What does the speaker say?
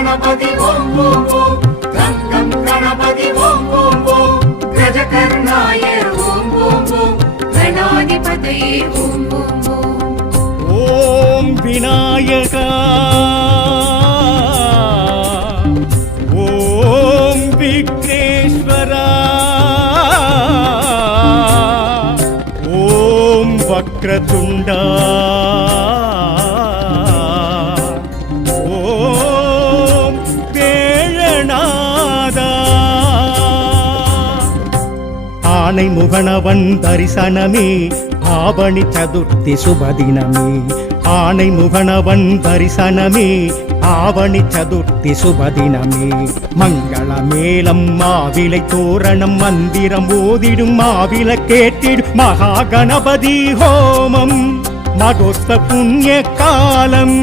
गणपति ओम ओम ओम गं गं गणपति ओम ओम ओम गजकर्णाय ओम ओम ओम गणाधिपतये ओम ओम ओम ओम विनायका ओम विघ्नेश्वरा ओम वक्रतुंडा ஆனை முகனவன் தரிசனமே ஆவணி சதுர்த்தி சுபதினமே ஆனை முகனவன் தரிசனமே ஆவணி சதுர்த்தி சுபதினமே மங்கள மேளம் மாவிலை தோரணம் மந்திரம் ஓதிடும் மாவில கேட்டிடும் மகா கணபதி ஹோமம் மகோத்ச புண்ணிய காலம்